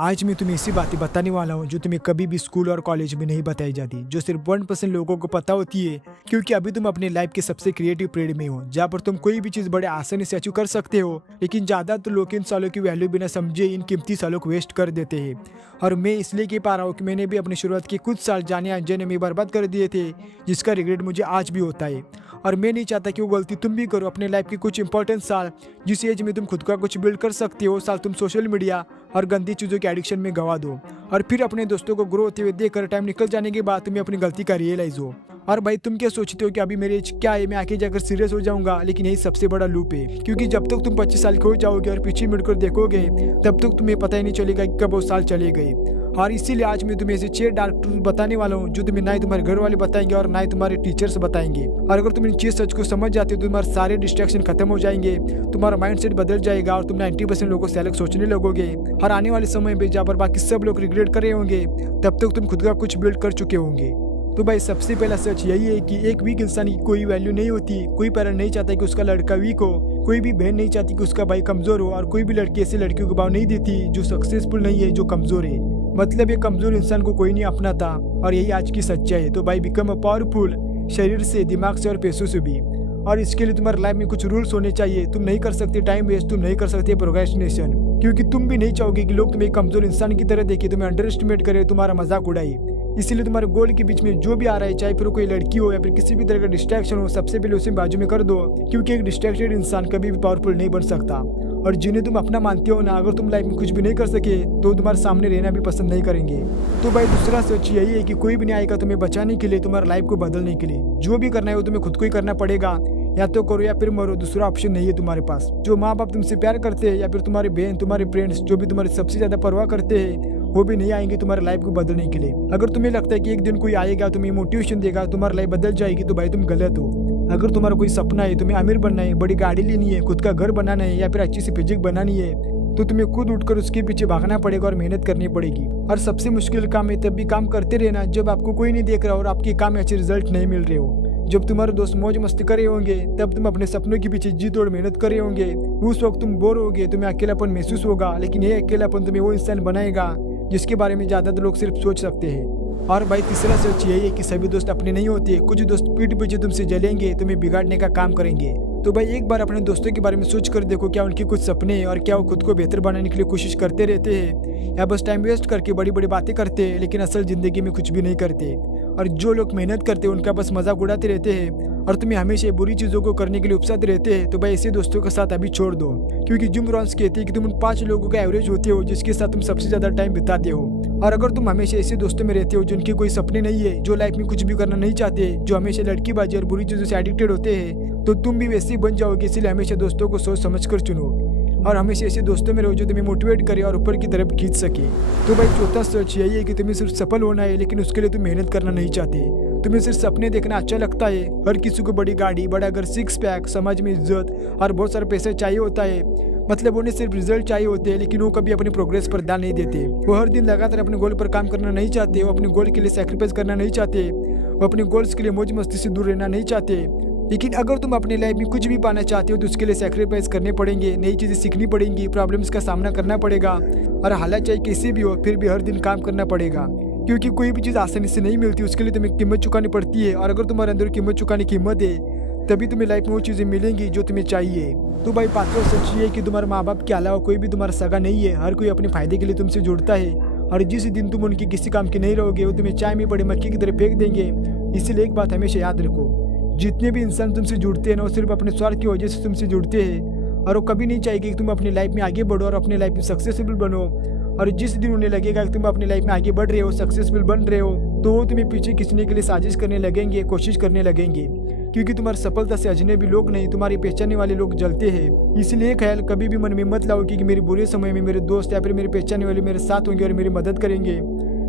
आज मैं तुम्हें ऐसी बातें बताने वाला हूँ जो तुम्हें कभी भी स्कूल और कॉलेज में नहीं बताई जाती, जो सिर्फ 1% लोगों को पता होती है। क्योंकि अभी तुम अपने लाइफ के सबसे क्रिएटिव पीरियड में हो, जहाँ पर तुम कोई भी चीज़ बड़े आसानी से अचीव कर सकते हो। लेकिन ज़्यादातर लोग इन सालों की वैल्यू बिना समझे इन कीमती सालों को वेस्ट कर देते हैं। और मैं इसलिए कह पा रहा हूँ कि मैंने भी अपनी शुरुआत के कुछ साल जाने अनजाने में बर्बाद कर दिए थे, जिसका रिग्रेट मुझे आज भी होता है। और मैं नहीं चाहता कि वो गलती तुम भी करो। अपने लाइफ के कुछ इंपॉर्टेंट साल, जिस एज में तुम खुद का कुछ बिल्ड कर सकते हो, साल तुम सोशल मीडिया और गंदी चीज़ों के एडिक्शन में गवा दो। और फिर अपने दोस्तों को ग्रो होते हुए देखकर टाइम निकल जाने के बाद तुम्हें अपनी गलती का रियलाइज हो। और भाई तुम क्या सोचते हो कि अभी मेरी एज क्या है, मैं आगे जाकर सीरियस हो जाऊंगा? लेकिन यही सबसे बड़ा लूप है। क्योंकि जब तक तुम 25 साल के हो जाओगे और पीछे मुड़कर देखोगे, तब तक तुम्हें पता ही नहीं चलेगा कि कब वो साल चले गए। और इसीलिए आज मैं तुम्हें ऐसे 6 डार्क ट्रूथ बताने वाला हूँ जो तुम्हें ना ही तुम्हारे घर वाले बताएंगे और ना ही तुम्हारे टीचर्स बताएंगे। और अगर तुम इन 6 सच को समझ जाते हो तो तुम्हारे सारे डिस्ट्रैक्शन खत्म हो जाएंगे, तुम्हारा माइंडसेट बदल जाएगा और तुम 90% लोगों से अलग सोचने लगोगे। और आने वाले समय में जहाँ पर बाकी सब लोग रिग्रेट कर रहे होंगे, तब तक तुम खुद का कुछ बिल्ड कर चुके होंगे। तो भाई सबसे पहला सच यही है कि एक वीक इंसान की कोई वैल्यू नहीं होती। कोई पेरेंट नहीं चाहता कि उसका लड़का वीक हो, कोई भी बहन नहीं चाहती कि उसका भाई कमजोर हो, और कोई भी लड़की ऐसी लड़कियों को भाव नहीं देती जो सक्सेसफुल नहीं है, जो कमजोर है। मतलब ये कमजोर इंसान को कोई नहीं अपनाता, और यही आज की सच्चाई है। तो भाई बिकम अ पावरफुल, शरीर से, दिमाग से और पैसों से भी। और इसके लिए तुम्हारे लाइफ में कुछ रूल्स होने चाहिए। तुम नहीं कर सकते टाइम वेस्ट, तुम नहीं कर सकते प्रोक्रेस्टिनेशन, क्योंकि तुम भी नहीं चाहोगे कि लोग तुम्हें एक कमजोर इंसान की तरह देखें, तुम्हें अंडर एस्टिमेट करे, तुम्हारा मजाक उड़ाए। इसीलिए तुम्हारे गोल के बीच में जो भी आ रहा है, चाहे फिर कोई लड़की हो या फिर किसी भी तरह का डिस्ट्रैक्शन हो, सबसे पहले उसे बाजू में कर दो। क्योंकि एक डिस्ट्रैक्टेड इंसान कभी भी पावरफुल नहीं बन सकता। और जिन्हें तुम अपना मानते हो ना, अगर तुम लाइफ में कुछ भी नहीं कर सके तो तुम्हारे सामने रहना भी पसंद नहीं करेंगे। तो भाई दूसरा सोच यही है कि कोई भी नहीं आएगा तुम्हें बचाने के लिए, तुम्हारे लाइफ को बदलने के लिए। जो भी करना है वो तुम्हें खुद को ही करना पड़ेगा। या तो करो या फिर मरो, दूसरा ऑप्शन नहीं है तुम्हारे पास। जो माँ बाप तुमसे प्यार करते हैं या फिर तुम्हारी बहन, तुम्हारे फ्रेंड्स, जो भी तुम्हारी सबसे ज्यादा परवाह करते हैं, वो भी नहीं आएंगे तुम्हारे लाइफ को बदलने के लिए। अगर तुम्हें लगता है कि एक दिन कोई आएगा, तुम्हें मोटिवेशन देगा, तुम्हारी लाइफ बदल जाएगी, तो भाई तुम गलत हो। अगर तुम्हारा कोई सपना है, तुम्हें अमीर बनना है, बड़ी गाड़ी लेनी है, खुद का घर बनाना है या फिर अच्छी सी फिजिक बनानी है, तो तुम्हें खुद उठकर उसके पीछे भागना पड़ेगा और मेहनत करनी पड़ेगी। और सबसे मुश्किल काम है तब भी काम करते रहना जब आपको कोई नहीं देख रहा और आपके काम में अच्छे रिजल्ट नहीं मिल रहे हो। जब तुम्हारे दोस्त मौज मस्ती कर रहे होंगे, तब तुम अपने सपनों के पीछे जी तोड़ मेहनत कर रहे होंगे, उस वक्त तुम बोर होगे, तुम्हें अकेलापन महसूस होगा। लेकिन ये अकेलापन तुम्हें वो इंसान बनाएगा जिसके बारे में ज्यादातर लोग सिर्फ सोच सकते हैं। और भाई तीसरा सच यही है कि सभी दोस्त अपने नहीं होते। कुछ दोस्त पीठ पीछे तुमसे जलेंगे, तुम्हें बिगाड़ने का काम करेंगे। तो भाई एक बार अपने दोस्तों के बारे में सोच कर देखो, क्या उनके कुछ सपने हैं और क्या वो खुद को बेहतर बनाने के लिए कोशिश करते रहते हैं, या बस टाइम वेस्ट करके बड़ी बड़ी बातें करते हैं लेकिन असल जिंदगी में कुछ भी नहीं करते। और जो लोग मेहनत करते हैं उनका बस मजाक उड़ाते रहते हैं और तुम्हें हमेशा बुरी चीज़ों को करने के लिए उकसाते रहते हैं। तो भाई ऐसे दोस्तों के साथ अभी छोड़ दो। क्योंकि जिम रॉन्स कहते हैं कि तुम उन 5 लोगों का एवरेज होते हो जिसके साथ तुम सबसे ज्यादा टाइम बिताते हो। और अगर तुम हमेशा ऐसे दोस्तों में रहते हो जिनके कोई सपने नहीं है, जो लाइफ में कुछ भी करना नहीं चाहते, जो हमेशा लड़कीबाजी और बुरी चीजों से एडिक्टेड होते हैं, तो तुम भी वैसे ही बन जाओगे। इसलिए हमेशा दोस्तों को सोच समझ कर चुनो और हमेशा ऐसे दोस्तों में रहो जो तुम्हें मोटिवेट करे और ऊपर की तरफ खींच सके। तो भाई चौथा सोच यही है कि तुम्हें सिर्फ सफल होना है, लेकिन उसके लिए तुम मेहनत करना नहीं चाहते। तुम्हें सिर्फ सपने देखना अच्छा लगता है। हर किसी को बड़ी गाड़ी, बड़ा घर, 6 पैक, समाज में इज्जत और बहुत सारा पैसा चाहिए होता है। मतलब उन्हें सिर्फ रिजल्ट चाहिए होते हैं, लेकिन वो कभी अपनी प्रोग्रेस पर ध्यान नहीं देते। वो हर दिन लगातार अपने गोल पर काम करना नहीं चाहते, वो अपने गोल के लिए सैक्रिफाइस करना नहीं चाहते, वो अपने गोल्स के लिए मौज मस्ती से दूर रहना नहीं चाहते। लेकिन अगर तुम अपनी लाइफ में कुछ भी पाना चाहते हो तो उसके लिए सैक्रिफाइस करने पड़ेंगे, नई चीजें सीखनी पड़ेंगी, प्रॉब्लम्स का सामना करना पड़ेगा, और हालात चाहे कैसे भी हो फिर भी हर दिन काम करना पड़ेगा। क्योंकि कोई भी चीज़ आसानी से नहीं मिलती, उसके लिए तुम्हें कीमत चुकानी पड़ती है। और अगर तुम्हारे अंदर कीमत चुकाने की हिम्मत है, तभी तुम्हें लाइफ में वो चीज़ें मिलेंगी जो तुम्हें चाहिए। तो भाई पांचवा सच ये है कि तुम्हारे माँ बाप के अलावा कोई भी तुम्हारा सगा नहीं है। हर कोई अपने फायदे के लिए तुमसे जुड़ता है, और जिस दिन तुम उनकी किसी काम के नहीं रहोगे, वो तुम्हें चाय में पड़े मक्खी की तरह फेंक देंगे। इसीलिए एक बात हमेशा याद रखो, जितने भी इंसान तुमसे जुड़ते हैं ना, वो सिर्फ अपने स्वार्थ की वजह से तुमसे जुड़ते हैं, और वो कभी नहीं चाहेंगे कि तुम अपनी लाइफ में आगे बढ़ो और अपनी लाइफ में सक्सेसफुल बनो। और जिस दिन उन्हें लगेगा कि तुम अपनी लाइफ में आगे बढ़ रहे हो, सक्सेसफुल बन रहे हो, तो वो तुम्हें पीछे खींचने के लिए साजिश करने लगेंगे, कोशिश करने लगेंगे। क्योंकि तुम्हारी सफलता से अजनबी लोग नहीं, तुम्हारी पहचानने वाले लोग जलते हैं। इसलिए ख्याल कभी भी मन में मत लाओ कि मेरे बुरे समय में मेरे दोस्त या फिर मेरे पहचानने वाले मेरे साथ होंगे और मेरी मदद करेंगे।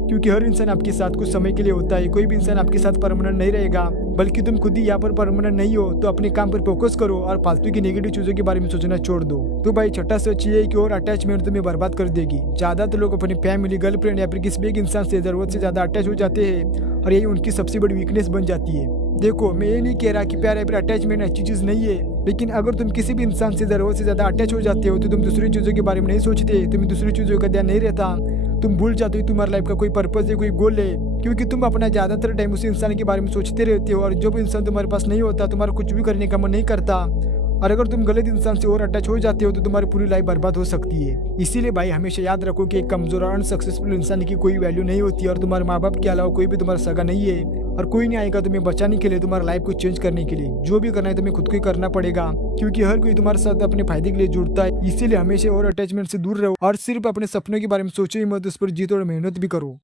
क्योंकि हर इंसान आपके साथ कुछ समय के लिए होता है। कोई भी इंसान आपके साथ परमानेंट नहीं रहेगा, बल्कि तुम खुद ही यहाँ पर परमानेंट नहीं हो। तो अपने काम पर फोकस करो और फालतू की नेगेटिव चीजों के बारे में सोचना छोड़ दो। तो भाई छठा सच ये है कि और अटैचमेंट तुम्हें बर्बाद कर देगी। ज्यादातर लोग अपनी फैमिली, गर्लफ्रेंड या फिर किसी भी एक इंसान से जरूरत से ज्यादा अटैच हो जाते हैं, और यही उनकी सबसे बड़ी वीकनेस बन जाती है। देखो, मैं ये नहीं कह रहा कि प्यार या फिर अटैचमेंट अच्छी चीज नहीं है, लेकिन अगर तुम किसी भी इंसान से जरूरत से ज्यादा अटैच हो जाते हो तो तुम दूसरी चीजों के बारे में नहीं सोचते, तुम्हें दूसरी चीजों का ध्यान नहीं रहता, तुम भूल जाते हो तुम्हारी लाइफ का कोई पर्पज है, कोई गोल है, क्योंकि तुम अपना ज़्यादातर टाइम उस इंसान के बारे में सोचते रहते हो और जब इंसान तुम्हारे पास नहीं होता तुम्हारा कुछ भी करने का मन नहीं करता। और अगर तुम गलत इंसान से और अटैच हो जाते हो तो तुम्हारी पूरी लाइफ बर्बाद हो सकती है। इसीलिए भाई हमेशा याद रखो कि एक कमजोर और अनसक्सेसफुल इंसान की कोई वैल्यू नहीं होती है और तुम्हारे माँ बाप के अलावा कोई भी तुम्हारा सगा नहीं है और कोई नहीं आएगा तुम्हें बचाने के लिए, तुम्हारा लाइफ को चेंज करने के लिए। जो भी करना है तुम्हें खुद को ही करना पड़ेगा, क्योंकि हर कोई तुम्हारे साथ अपने फायदे के लिए जुड़ता है। इसीलिए हमेशा और अटैचमेंट से दूर रहो और सिर्फ अपने सपनों के बारे में सोचो ही मत, उस पर जीतो और मेहनत भी करो।